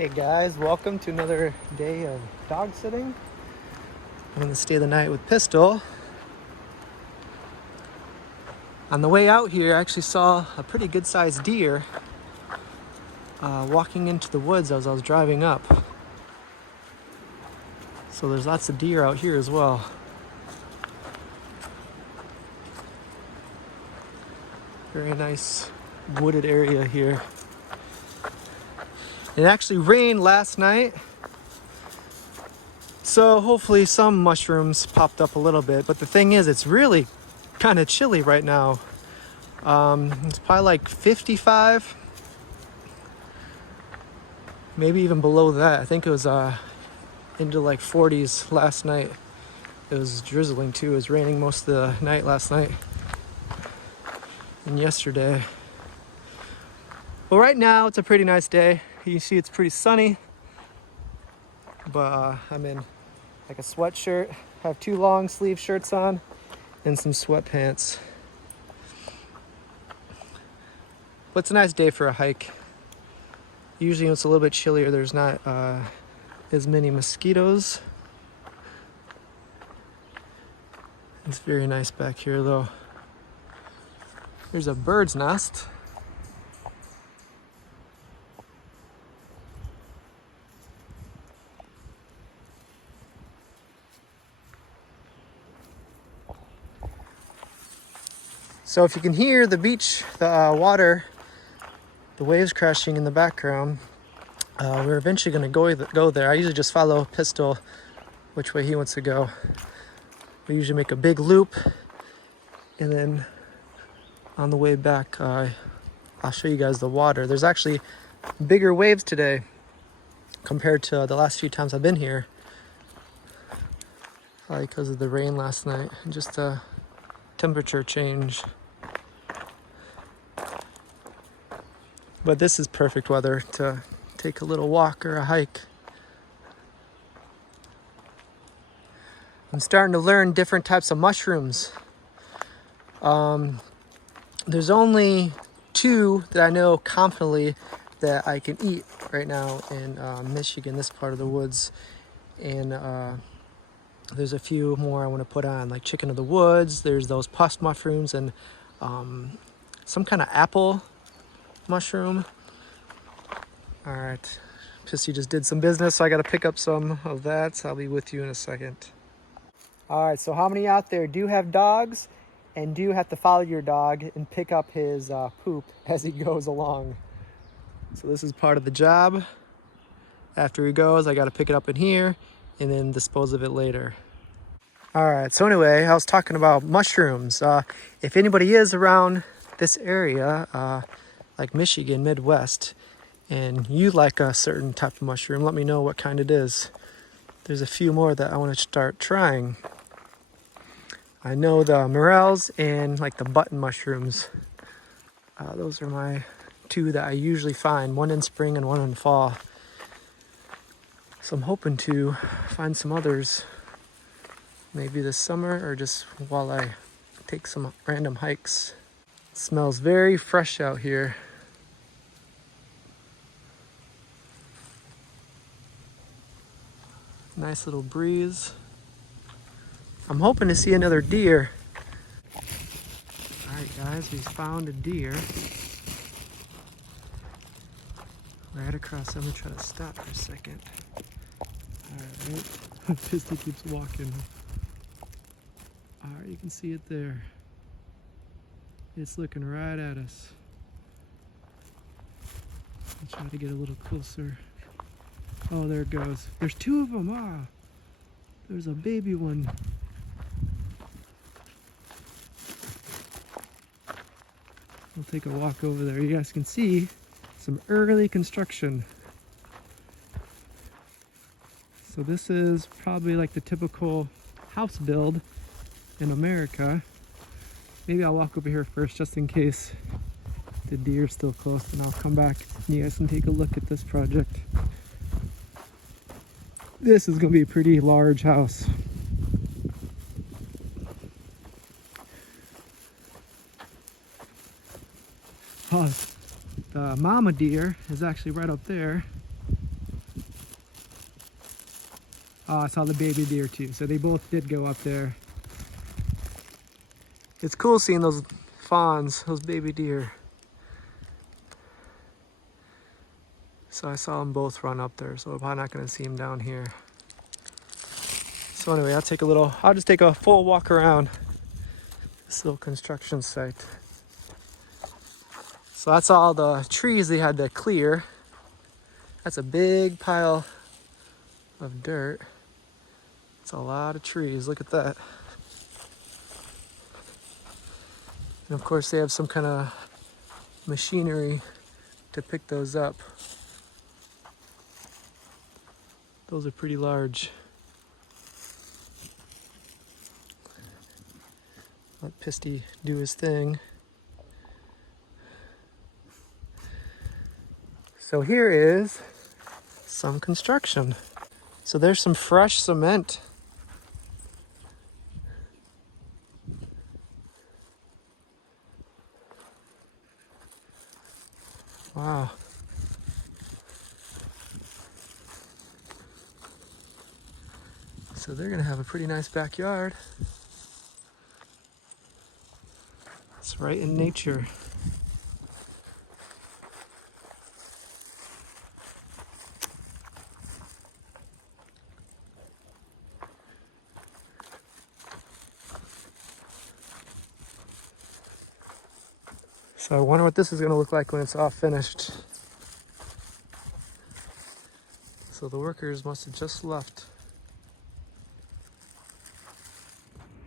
Hey guys, welcome to another day of dog sitting. I'm gonna stay the night with Pistol. On the way out here, I actually saw a pretty good sized deer walking into the woods as I was driving up. So there's lots of deer out here as well. Very nice wooded area here. It actually rained last night, so hopefully some mushrooms popped up a little bit. But the thing is, it's really kind of chilly right now. It's probably like 55, maybe even below that. I think it was into like 40s last night. It was drizzling too. It was raining most of the night last night and yesterday. Well, right now it's a pretty nice day. You can see it's pretty sunny, but I'm in like a sweatshirt, have two long sleeve shirts on and some sweatpants. But it's a nice day for a hike. Usually when it's a little bit chillier, there's not as many mosquitoes. It's very nice back here though. There's a bird's nest. So if you can hear the beach, the water, the waves crashing in the background, we're eventually going to go there. I usually just follow Pistol which way he wants to go. We usually make a big loop, and then on the way back, I'll show you guys the water. There's actually bigger waves today compared to the last few times I've been here, probably because of the rain last night and just a temperature change. But this is perfect weather to take a little walk or a hike. I'm starting to learn different types of mushrooms. There's only two that I know confidently that I can eat right now in Michigan, this part of the woods. And there's a few more I want to put on, like chicken of the woods. There's those puff mushrooms and some kind of apple mushroom. All right, Pissy just did some business, so I got to pick up some of that. So I'll be with you in a second. All right, so how many out there do have dogs and do have to follow your dog and pick up his poop as he goes along? So this is part of the job. After he goes, I got to pick it up in here and then dispose of it later. All right, so anyway, I was talking about mushrooms. If anybody is around this area, like Michigan, Midwest, and you like a certain type of mushroom, let me know what kind it is. There's a few more that I want to start trying. I know the morels and like the button mushrooms. Those are my two that I usually find, one in spring and one in fall. So I'm hoping to find some others maybe this summer or just while I take some random hikes. It smells very fresh out here. Nice little breeze. I'm hoping to see another deer. All right, guys, we found a deer right across. I'm gonna try to stop for a second. All right, Pisty keeps walking. All right, you can see it there. It's looking right at us. I'll try to get a little closer. Oh, there it goes. There's two of them. Ah, there's a baby one. We'll take a walk over there. You guys can see some early construction. So this is probably like the typical house build in America. Maybe I'll walk over here first just in case the deer's still close, and I'll come back and you guys can take a look at this project. This is going to be a pretty large house. Oh, the mama deer is actually right up there. I saw the baby deer too. So they both did go up there. It's cool seeing those fawns, those baby deer. So I saw them both run up there, so I'm probably not gonna see them down here. So anyway, I'll just take a full walk around this little construction site. So that's all the trees they had to clear. That's a big pile of dirt. It's a lot of trees, look at that. And of course they have some kind of machinery to pick those up. Those are pretty large. Let Pisty do his thing. So here is some construction. So there's some fresh cement. Wow. So they're gonna have a pretty nice backyard. It's right in nature. So I wonder what this is gonna look like when it's all finished. So the workers must have just left.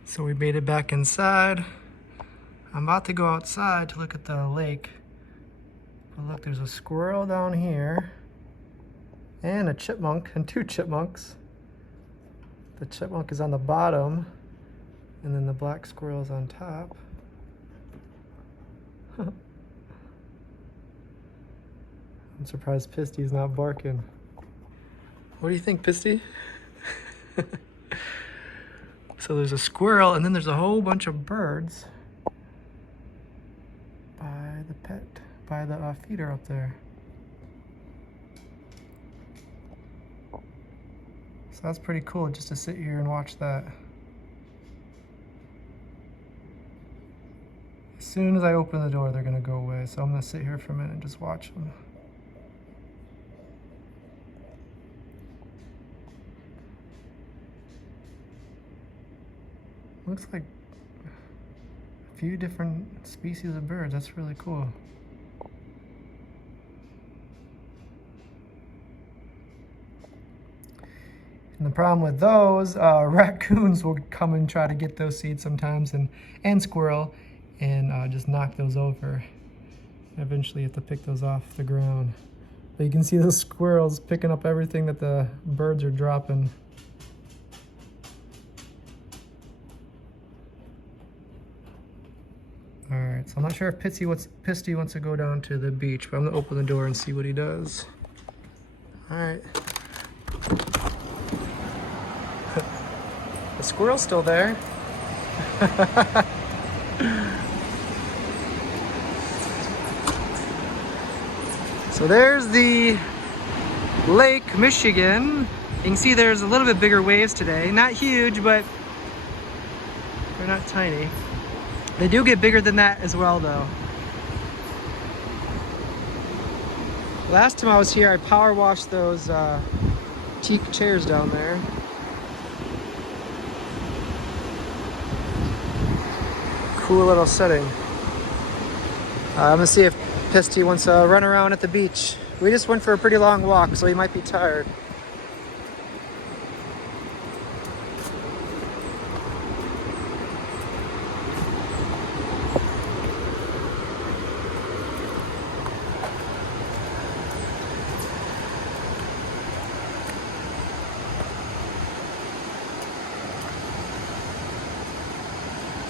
So we made it back inside. I'm about to go outside to look at the lake. But look, there's a squirrel down here and a chipmunk and two chipmunks. The chipmunk is on the bottom and then the black squirrel is on top. I'm surprised Pisty's not barking. What do you think, Pisty? So there's a squirrel and then there's a whole bunch of birds by the feeder up there. So that's pretty cool just to sit here and watch that. As soon as I open the door, they're gonna go away. So I'm gonna sit here for a minute and just watch them. Looks like a few different species of birds. That's really cool. And the problem with those, raccoons will come and try to get those seeds sometimes, and squirrel, and just knock those over. Eventually you have to pick those off the ground. But you can see those squirrels picking up everything that the birds are dropping. Alright, so I'm not sure if Pisty wants to go down to the beach, but I'm gonna open the door and see what he does. Alright. The squirrel's still there. So there's the Lake Michigan. You can see there's a little bit bigger waves today. Not huge, but they're not tiny. They do get bigger than that as well, though. Last time I was here, I power washed those teak chairs down there. Cool little setting. I'm gonna see if Pisty wants to run around at the beach. We just went for a pretty long walk, so he might be tired.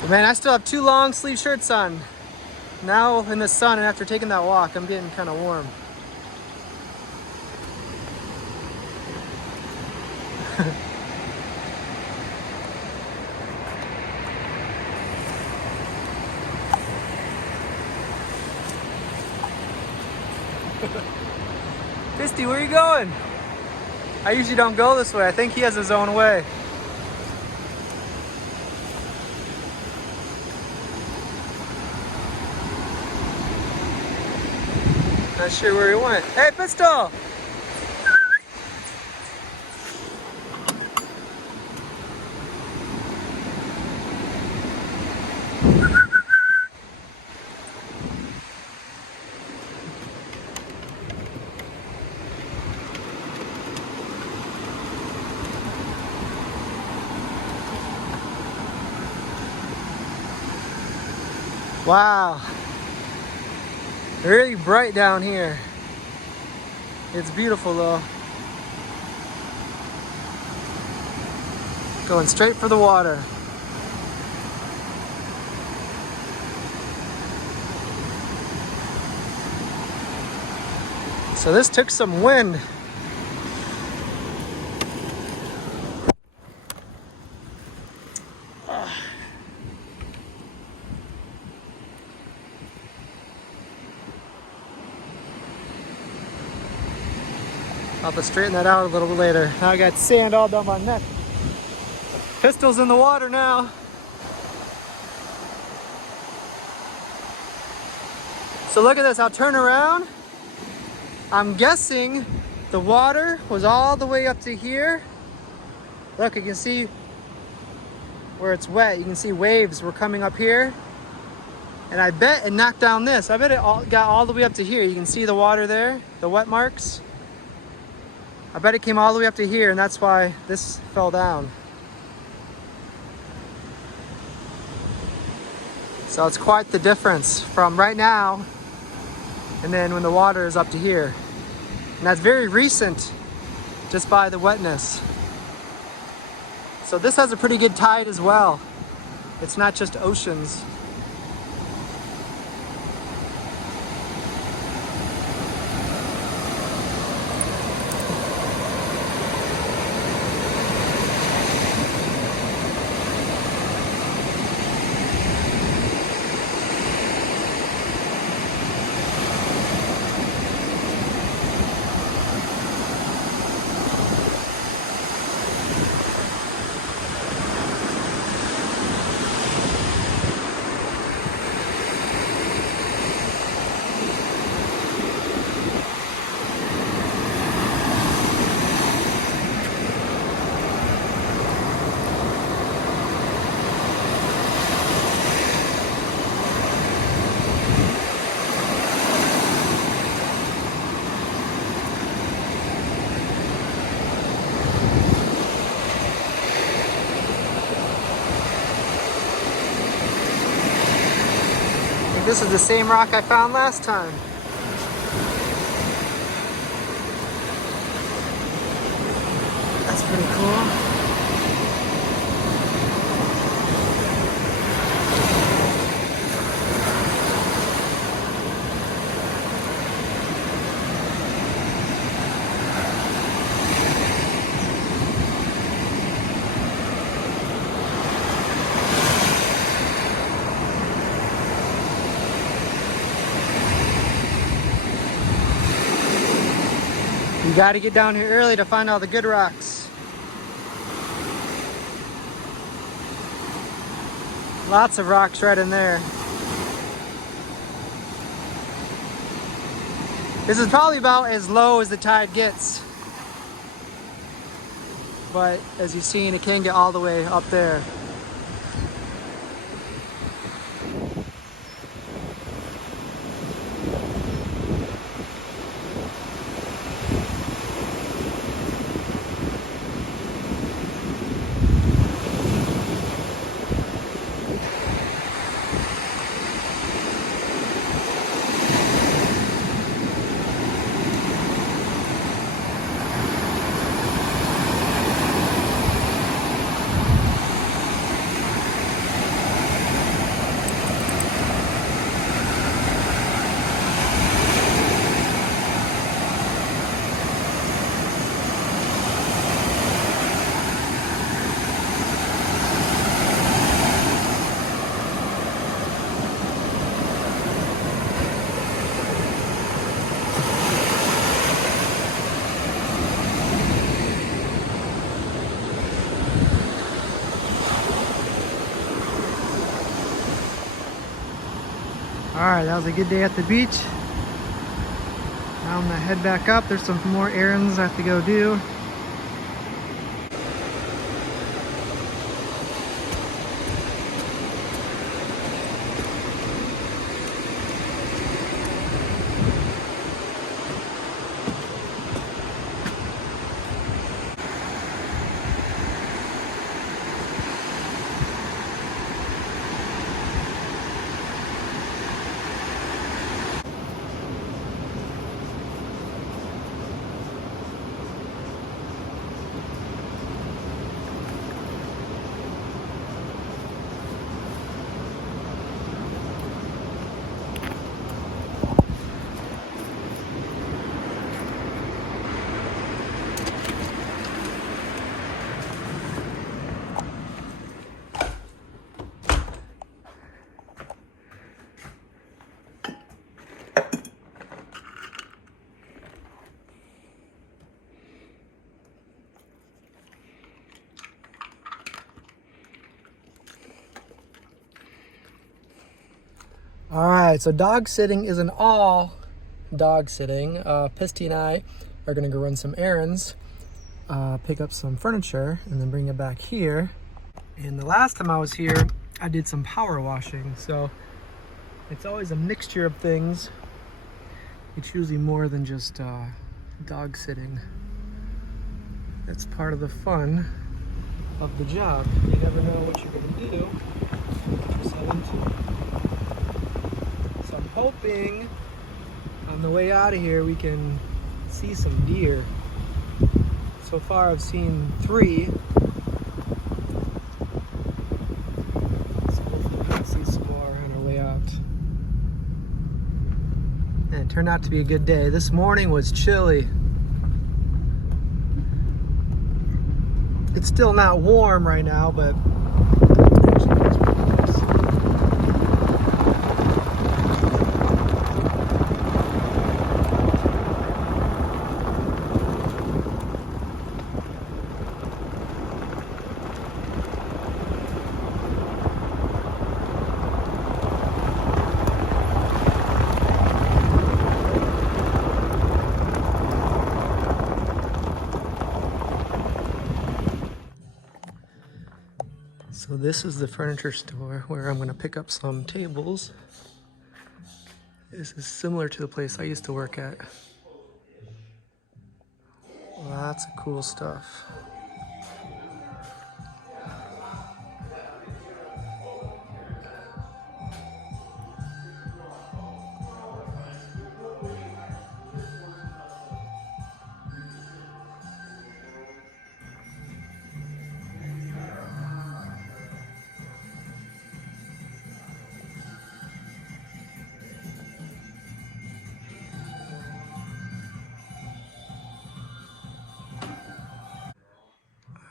But man, I still have 2 long sleeve shirts on. Now in the sun and after taking that walk, I'm getting kind of warm. Pisty, where are you going? I usually don't go this way. I think he has his own way. Not sure where he went. Hey, Pistol! Wow. Really bright down here. It's beautiful though. Going straight for the water. So this took some wind. I'll have to straighten that out a little bit later. Now I got sand all down my neck. Pistol's in the water now. So look at this, I'll turn around. I'm guessing the water was all the way up to here. Look, you can see where it's wet. You can see waves were coming up here. And I bet it knocked down this. I bet it got all the way up to here. You can see the water there, the wet marks. I bet it came all the way up to here, and that's why this fell down. So it's quite the difference from right now and then when the water is up to here. And that's very recent, just by the wetness. So this has a pretty good tide as well. It's not just oceans. This is the same rock I found last time. That's pretty cool. You gotta get down here early to find all the good rocks. Lots of rocks right in there. This is probably about as low as the tide gets. But as you've seen, it can get all the way up there. All right, that was a good day at the beach. Now I'm gonna head back up. There's some more errands I have to go do. All right, so dog sitting isn't all dog sitting. Pisty and I are gonna go run some errands, pick up some furniture, and then bring it back here. And the last time I was here, I did some power washing. So it's always a mixture of things. It's usually more than just dog sitting. That's part of the fun of the job. You never know what you're gonna do, get yourself into. So I'm hoping on the way out of here we can see some deer. So far I've seen 3. So hopefully we can see some more on our way out. And it turned out to be a good day. This morning was chilly. It's still not warm right now, but so this is the furniture store where I'm gonna pick up some tables. This is similar to the place I used to work at. Lots of cool stuff.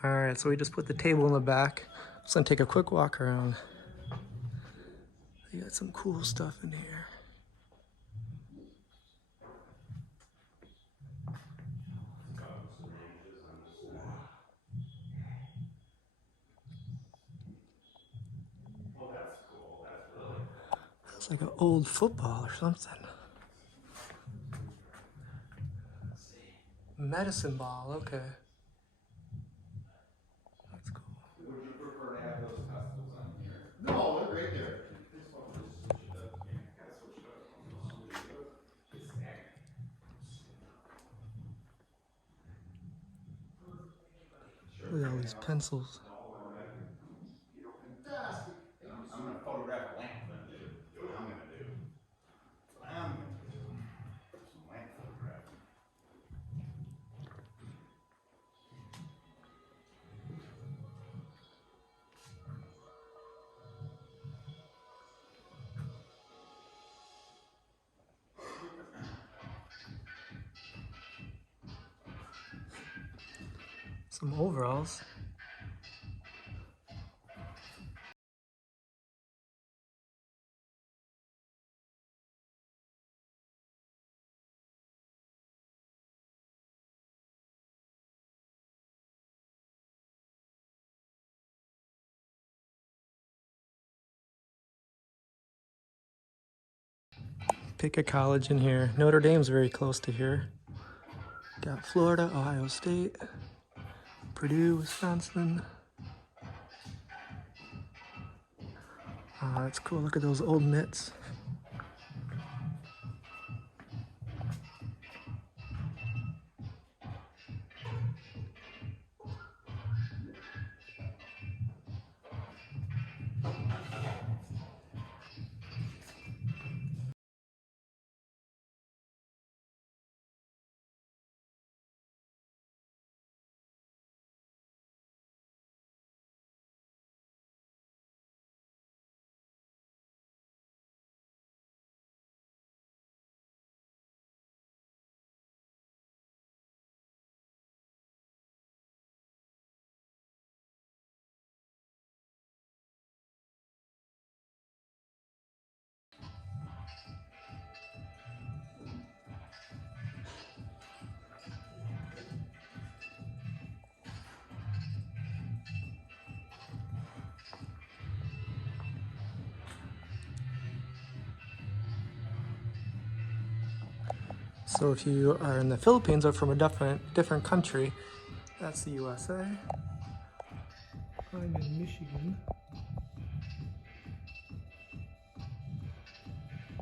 All right, so we just put the table in the back. Just gonna take a quick walk around. They got some cool stuff in here. It's like an old football or something. Medicine ball, okay. That's cool. Would you prefer to have those testicles on here? No, they're right there. I just want to switch it up. Yeah, I gotta switch it up. Switch it up. It's stagnant. Sure. Look at all these pencils. Fantastic. I'm gonna photograph a lamp then too. That's what I'm gonna do. That's what I'm gonna do. Some lamp photographing. Some overalls. Pick a college in here. Notre Dame's very close to here. Got Florida, Ohio State, Purdue, Wisconsin. That's cool. Look at those old mitts. So if you are in the Philippines or from a different country, that's the USA. I'm in Michigan.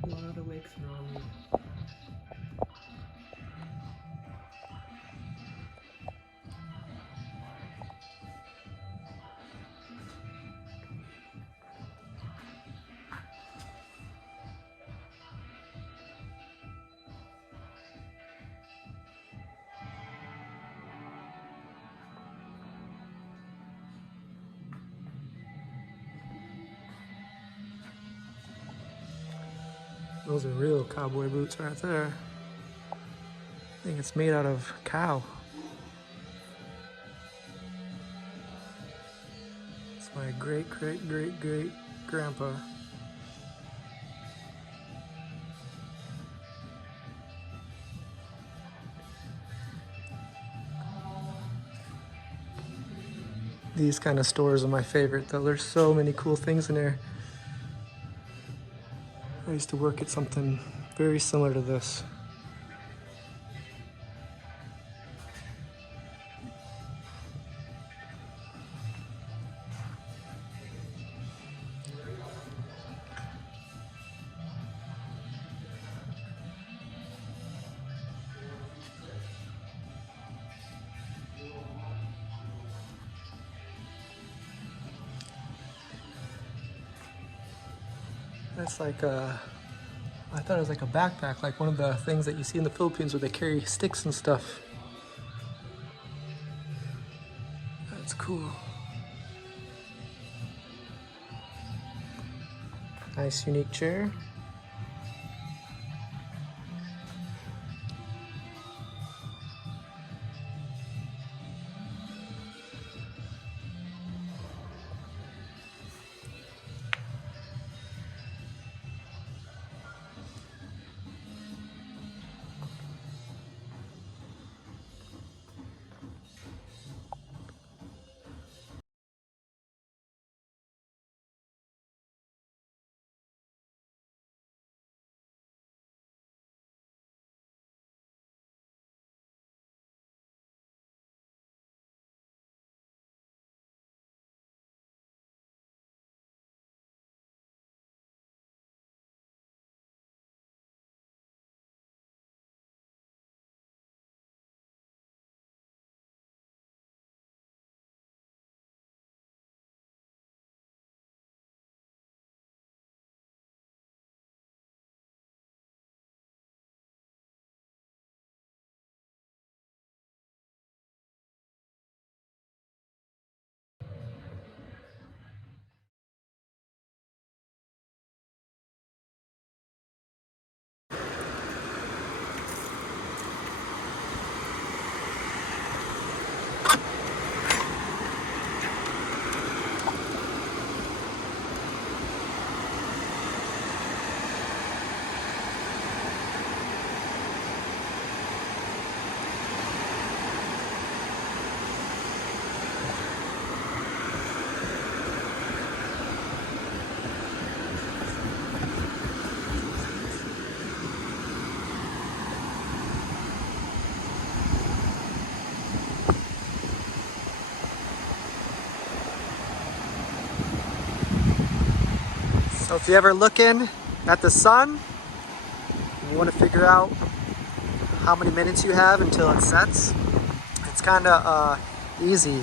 A lot of lakes around me. Those are real cowboy boots right there. I think it's made out of cow. It's my great grandpa. These kind of stores are my favorite though. There's so many cool things in there. I used to work at something very similar to this. That's like I thought it was like a backpack, like one of the things that you see in the Philippines where they carry sticks and stuff. That's cool. Nice, unique chair. So if you're ever looking at the sun, and you want to figure out how many minutes you have until it sets, it's kind of easy.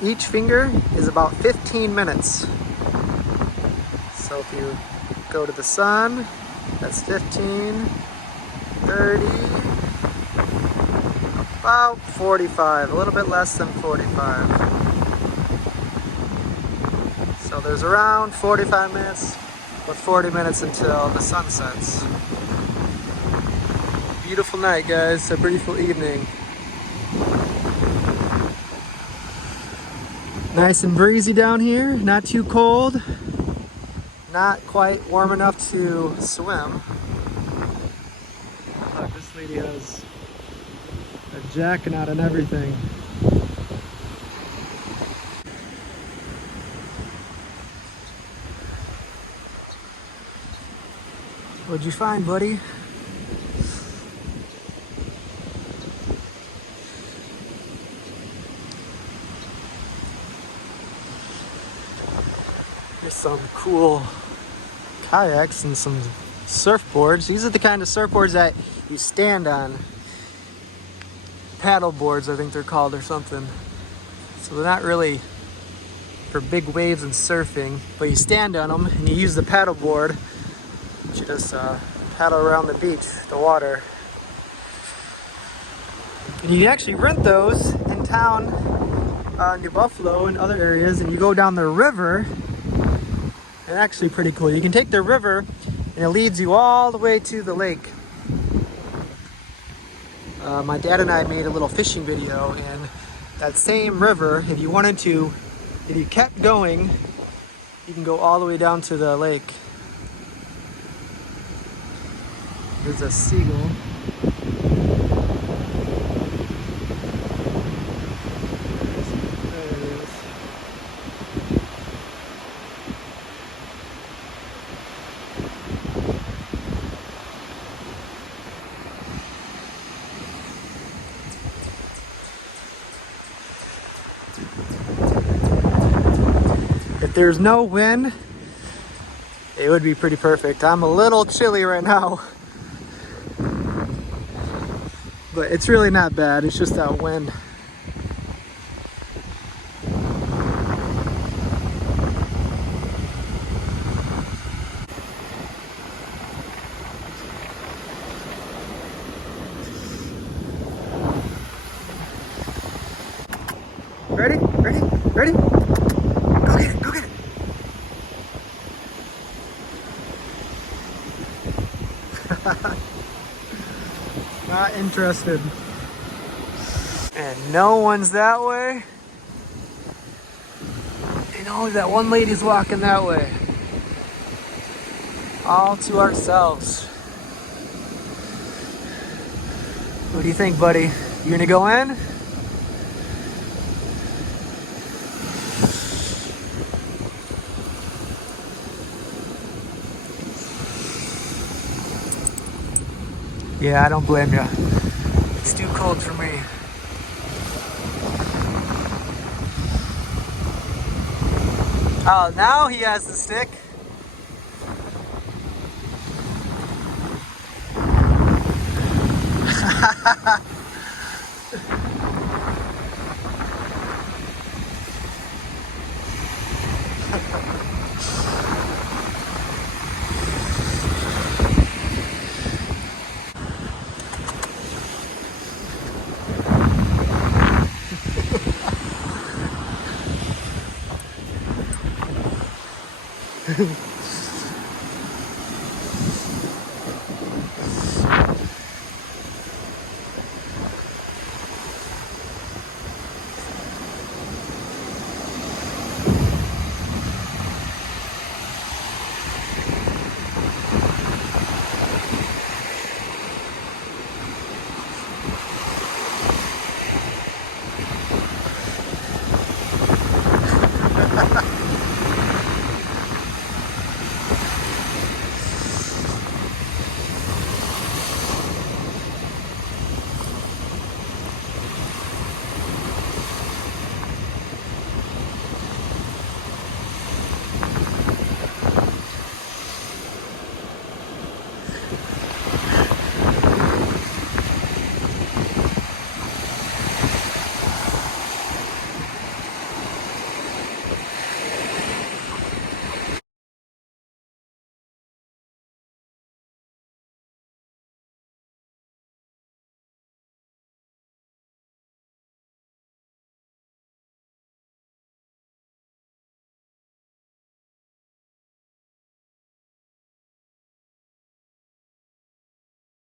Each finger is about 15 minutes. So if you go to the sun, that's 15, 30, about 45, a little bit less than 45. So there's around 45 minutes with 40 minutes until the sun sets. Beautiful night, guys, a beautiful evening. Nice and breezy down here, not too cold, not quite warm enough to swim. Look, this lady has a jacket on and everything. What'd you find, buddy? There's some cool kayaks and some surfboards. These are the kind of surfboards that you stand on. Paddle boards, I think they're called, or something. So they're not really for big waves and surfing, but you stand on them and you use the paddle board to just paddle around the beach, the water. And you can actually rent those in town, New Buffalo and other areas, and you go down the river. And actually pretty cool. You can take the river and it leads you all the way to the lake. My dad and I made a little fishing video, and that same river, if you wanted to, if you kept going, you can go all the way down to the lake. There's a seagull. There it is. If there's no wind, it would be pretty perfect. I'm a little chilly right now, but it's really not bad. It's just that wind. Ready? Ready? Ready? Go get it! Go get it! Not interested. And no one's that way. And only that one lady's walking that way. All to ourselves. What do you think, buddy? You gonna go in? Yeah, I don't blame you. It's too cold for me. Oh, now he has the stick.